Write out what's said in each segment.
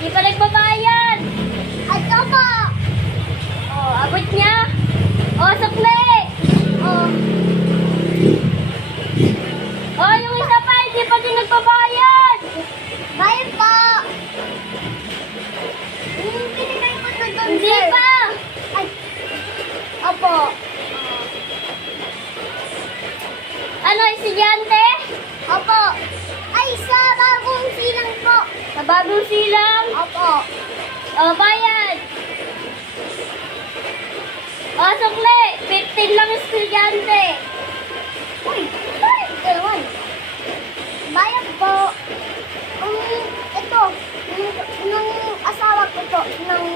Di pa nagbabayad. Ito po. Oh, abot niya. Oh, sukli. Oh. Oh, yung isa pa, hindi pa din nagbabayad. Bayad po. Pinigay ko na doon, Hindi sir. pa. Ay. Opo. Ano, estudyante? Opo. Ay, sa bagong silang po. Sa bagong silang. Opo. Oh, bayad. Oh, sukli. 15 lang estudyante. Uy, bayad ka naman. Bayad po. Ito, nung asawa ko po, nung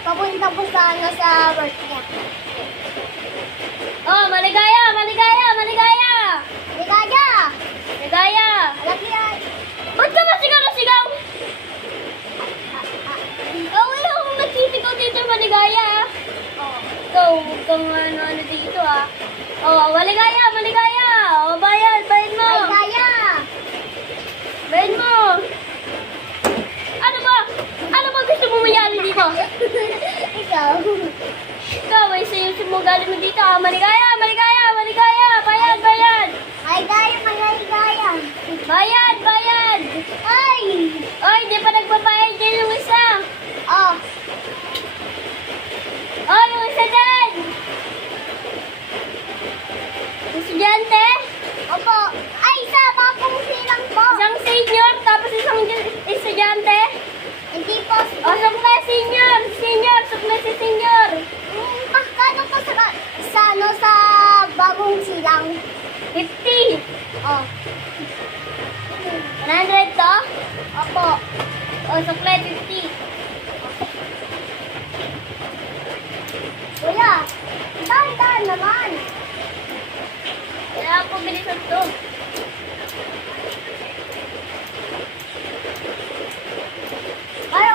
papunta po sa, sa work niya. Oh, maligaya, maligaya, maligaya. Ligaya! Maligaya. Malaki yan. Ba't ka masigaw na sigaw? Oh, wala akong nagsisigaw dito, maligaya. Oh. Ikaw, huwag kang ano dito ah. Oh, maligaya, maligaya. Oh, bayad, bayad mo. Ligaya! Bayad mo. Ano ba? Ano ba gusto mo mayari dito? Ikaw. Ikaw, ay sa'yo mo galing mo dito ah. Maligaya, maligaya, maligaya. Bayad, bayad. Maligaya, maligaya. Bayad, bayad. Ay! Oy, di pa nagbabayad din yung isa. Oh, Oh, yung isa dyan. Estudyante? opo. Ay, sa bagong silang po. Isang senior, tapos isang estudyante? Hindi po. O, sukle senior, senior, sukle si senior. Pakano po sa bagong silang? 50. Oh, 100 to? opo. O, sukle 50. Kuya, dahan-dahan naman. Kaya ako bilisan to.